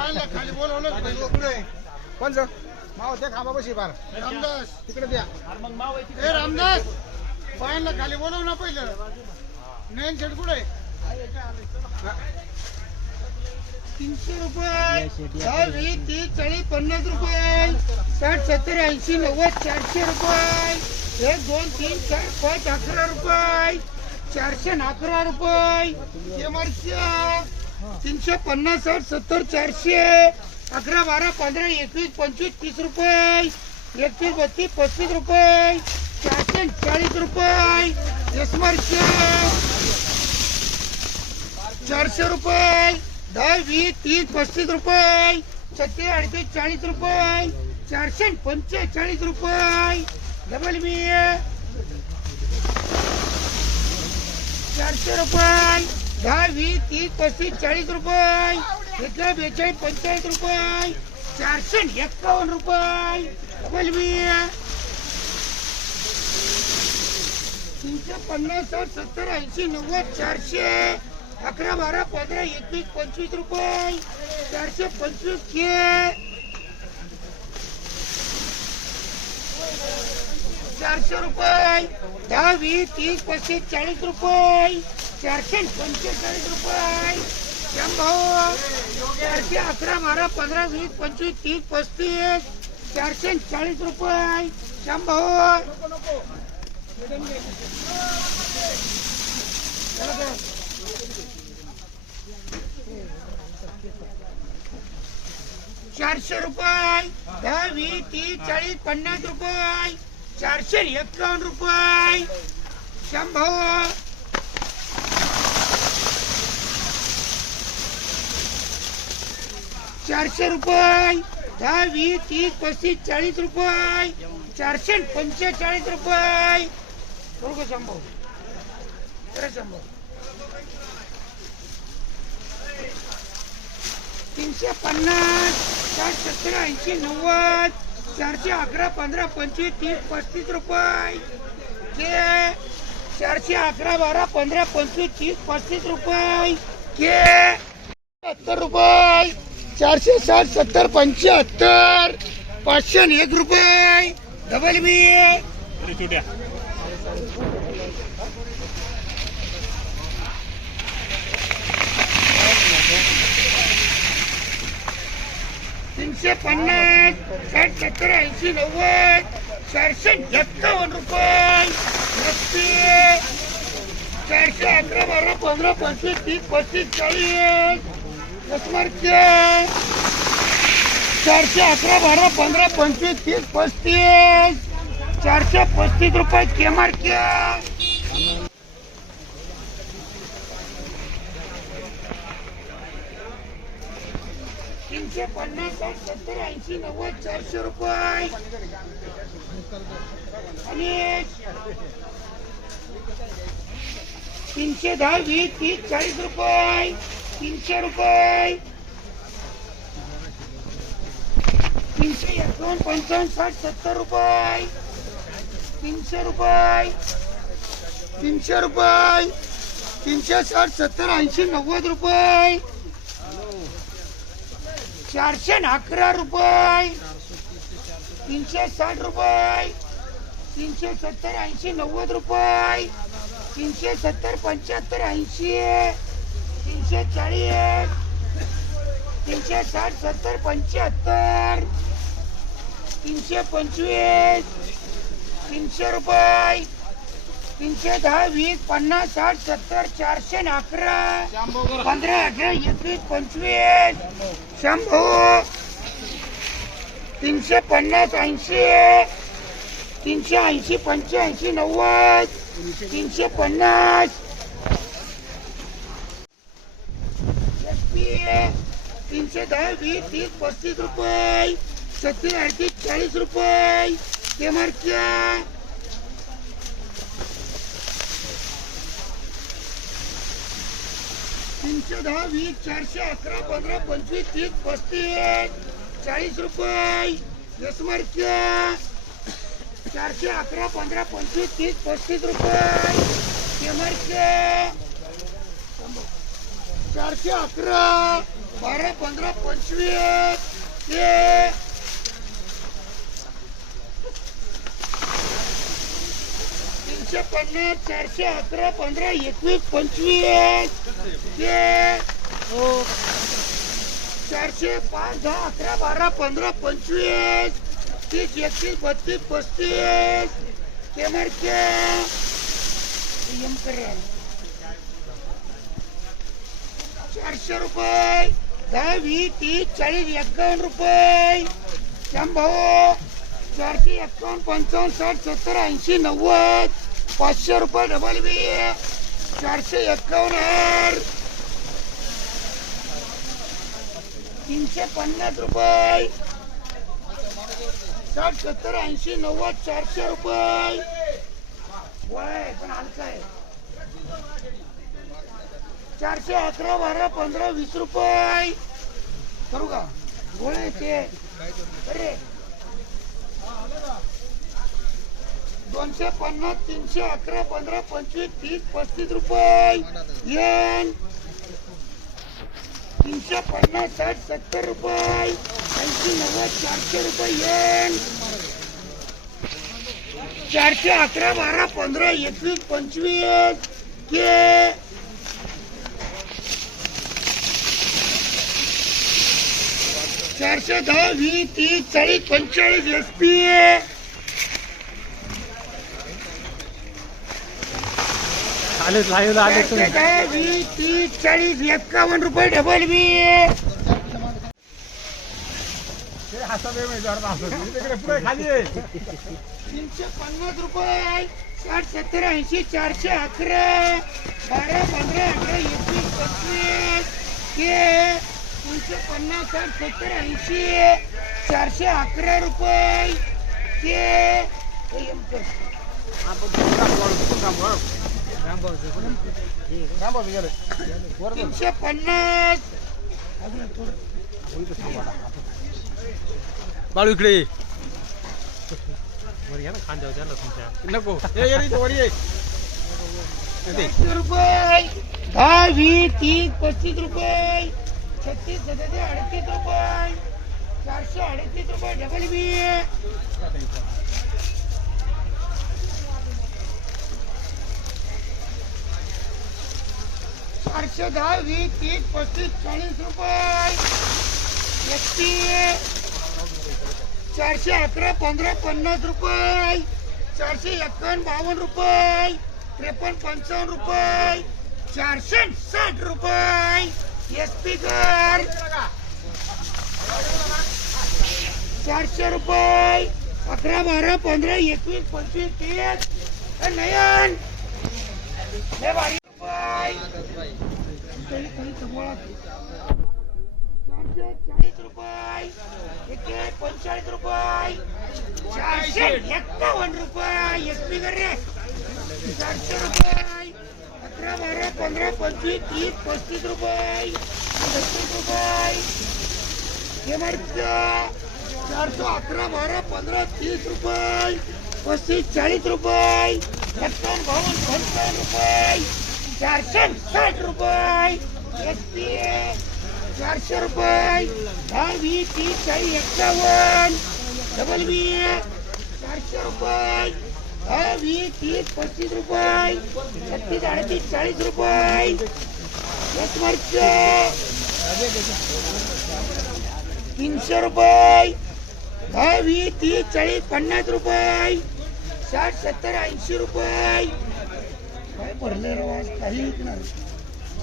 खाली बोलवलं पुढे. कोणचं माव त्या खांबापाशी बार रामदास. तिकडे द्या. ए रामदास. बाळाला खाली बोलव ना पहिलं. नयन शेट कुठे तीनशे रुपये. दहा वीस तीस चाळीस पन्नास रुपये. साठ सत्तर ऐंशी नव्वद चारशे रुपये. एक दोन तीन चार पाच अकरा रुपये. चारशे अकरा रुपये. एमआरसी तीनशे पन्नास साठ सत्तर चारशे. अकरा बारा पंधरा एकवीस पंचवीस तीस रुपये. एकतीस बत्तीस पस्तीस रुपये. चारशे चाळीस रुपये. एसमारशे चारशे रुपये. दहा वीस तीस पस्तीस रुपये. छत्तीस अडतीस चाळीस रुपये. चारशे पंचेचाळीस रुपये. डबल मी. चारशे रुपये. दहा वीस तीस पस्तीस चाळीस रुपये. इथलं बेचाळीस पंचेचाळीस रुपये. चारशे एकावन्न एक्कावन्न रुपये. डबल मी. तीनशे पन्नास साठ सत्तर ऐंशी नव्वद चारशे. अकरा बारा पंधरा एकवीस पंचवीस रुपये. चारशे पंचवीस के चारशे रुपये. दहा वीस तीस पस्तीस चाळीस रुपये. चारशे पंचेचाळीस रुपये. शंभर चारशे अकरा बारा पंधरा वीस पंचवीस तीस पस्तीस. चारशे चाळीस रुपये. शंभर चारशे रुपये. दहा वीस तीस चाळीस पन्नास रुपये. चारशे एक्कावन्न रुपये. शंभर चारशे रुपये. दहा वीस तीस पस्तीस चाळीस रुपये. चारशे पंचेचाळीस रुपये. बरोबर का शंभर खरं शंभर तीनशे पन्नास साठ सत्तर ऐंशी नव्वद चारशे अकरा पंधरा पंचवीस तीस पस्तीस रुपये. के चारशे अकरा बारा पंधरा पंचवीस तीस पस्तीस रुपये. के सत्तर रुपये. चारशे साठ सत्तर पंच्याहत्तर पाचशे एक रुपये. डबल मी तीनशे पन्नास साठ सत्तर ऐंशी नव्वद चारशे एक्कावन्न रुपये. चारशे अकरा बारा पंधरा पंचवीस तीस पस्तीस चाळीस. चारशे अकरा बारा पंधरा पंचवीस तीस पस्तीस! चारशे पस्तीस रुपये केमारचे! तीनशे पन्नास साठ सत्तर ऐंशी नव्वद चारशे रुपये! आणि तीनशे दहा वीस तीस चाळीस रुपये! तीनशे रुपये. तीनशे एकोण पंचावन्न साठ सत्तर रुपये. तीनशे रुपये. तीनशे रुपये. तीनशे साठ सत्तर ऐंशी नव्वद रुपये. चारशे अकरा रुपये. तीनशे साठ रुपये. तीनशे सत्तर ऐंशी नव्वद रुपये. तीनशे सत्तर पंच्याहत्तर ऐंशी. तीनशे चाळीस. तीनशे साठ सत्तर पंच्याहत्तर. तीनशे पंचवीस. तीनशे रुपये. तीनशे दहा वीस पन्नास साठ सत्तर चारशे अकरा. पंधरा अठरा एकवीस पंचवीस. शंभू. तीनशे पन्नास ऐंशी. तीनशे ऐंशी पंच्याऐंशी नव्वद. तीनशे पन्नास. तीनशे दहा वीस तीस पस्तीस रुपये. सत्तर अडतीस चाळीस रुपये. केमारच्या तीनशे दहा वीस चारशे अकरा पंधरा पंचवीस तीस पस्तीस चाळीस रुपये. यशमारच्या चारशे अकरा पंधरा पंचवीस तीस पस्तीस रुपये. एमआरचे चारशे अकरा. बारा पंधरा पंचवीस. ते तीनशे पन्नास चारशे अकरा पंधरा एकवीस पंचवीस. ते चारशे पाच दहा अकरा बारा पंधरा पंचवीस. तीस एकतीस बत्तीस पस्तीस. केमरचे एम करा चारशे रुपये. दहा वीस तीस चाळीस एक्कावन्न रुपये. शंभर चारशे एक्कावन्न पंचावन्न साठ सत्तर ऐंशी नव्वद. पाचशे रुपये डबल बी चारशे एक्कावन्न तीनशे पन्नास रुपये. साठ सत्तर ऐंशी नव्वद चारशे रुपये. वय पण हलका आहे. चारशे अकरा बारा पंधरा वीस रुपये. करू का? गोळे ते. अरे. दोनशे पन्नास तीनशे अकरा पंधरा पंचवीस तीस पस्तीस रुपये. येन. तीनशे पन्नास साठ सत्तर रुपये. ऐंशी नव्वद चारशे रुपये येन. चारशे अकरा बारा पंधरा एकवीस पंचवीस. के. चारशे दहा वीस तीस चाळीस पंचेचाळीस एस पी आले लाईव्ह आले चारशे दहा वीस तीस चाळीस एक्कावन्न रुपये डबल बी ते. तीनशे पन्नास रुपये साठ सत्तर ऐंशी चारशे अकरा. बारा पंधरा अठरा एकवीस पंचवीस. के तीनशे पन्नास साठ सत्तर ऐंशी चारशे अकरा रुपये हे बोल. तीनशे पन्नास अजून थोडं. बाळू इकडे नको ते. रुपये दहा वीस तीस पस्तीस रुपये छत्तीस सदतीस अडतीस रुपये. चारशे अडतीस रुपये डबल बी चारशे दहा वीस तीस पस्तीस चाळीस रुपये. एकतीस चारशे अकरा पंधरा पन्नास रुपये. चारशे एक्कावन्न बावन्न रुपये. त्रेपन्न पंचावन्न रुपये. चारशे साठ रुपये. एस पी चारशे रुपये. अकरा बारा पंधरा एकवीस पंचवीस तीस. नयन. हे रुपये. चारशे चाळीस रुपये. एकशे पंचेचाळीस रुपये. चारशे एक्कावन्न रुपये. एस पी कर रे. चारशे रुपये. अकरा बारा पंधरा पंचवीस तीस पस्तीस रुपये. पस्तीस रुपये. हे चारशे अकरा बारा पंधरा तीस रुपये. पस्तीस चाळीस रुपये. एक्कावन्न बावन्न पंचावन्न रुपये. चारशे साठ रुपये. एस चारशे रुपये. दहा वीस तीस चाळीस एक्कावन्न. डबल बी चारशे रुपये. वीस तीस पस्तीस रुपये. छत्तीस अडतीस चाळीस रुपये. एक मार्च. तीनशे रुपये. दहा वीस तीस चाळीस पन्नास रुपये. साठ सत्तर ऐंशी रुपये. काय भरले रवाज काही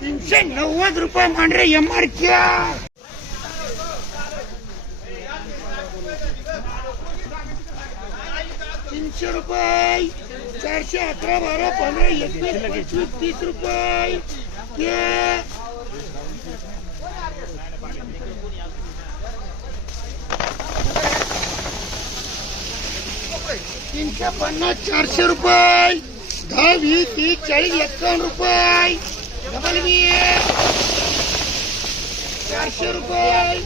तीनशे नव्वद रुपये मांडरे एम आर तीनशे रुपये. चारशे अकरा बारा पंधरा एकवीस पंचवीस तीस रुपये. ते तीनशे पन्नास चारशे रुपये. दहा वीस तीस चाळीस एक्कावन्न रुपये. डबल चारशे रुपये.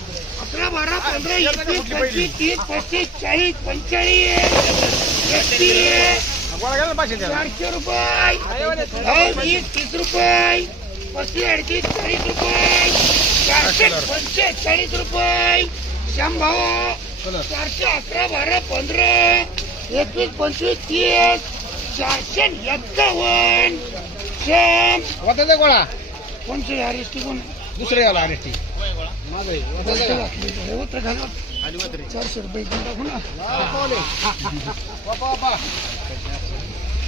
अकरा बारा पंधरा एकवीस पंचवीस तीस पस्तीस चाळीस पंचेचाळीस. चारशे रुपये तीस रुपये पस्तीस अडतीस चाळीस रुपये चारशे पंचेचाळीस रुपये शंभर चारशे अकरा बारा पंधरा एकवीस पंचवीस तीस चारशे एक्कावन्न श्याम वताचा गोळा कोणचे अरेस्टी कोण दुसरे याला अरे ती माझं चारशे रुपये टाकू ना.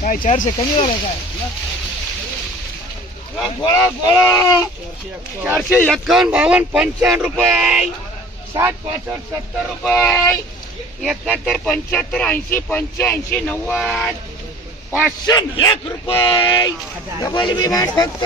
काय चारशे कमी झालं काय? गोळा गोळा. चारशे एक्कावन्न बावन्न पंचावन्न रुपये. साठ पासष्ट सत्तर रुपये. एकाहत्तर पंच्याहत्तर ऐंशी पंच्याऐंशी नव्वद. पाचशे एक रुपये. डबल विमान फक्त.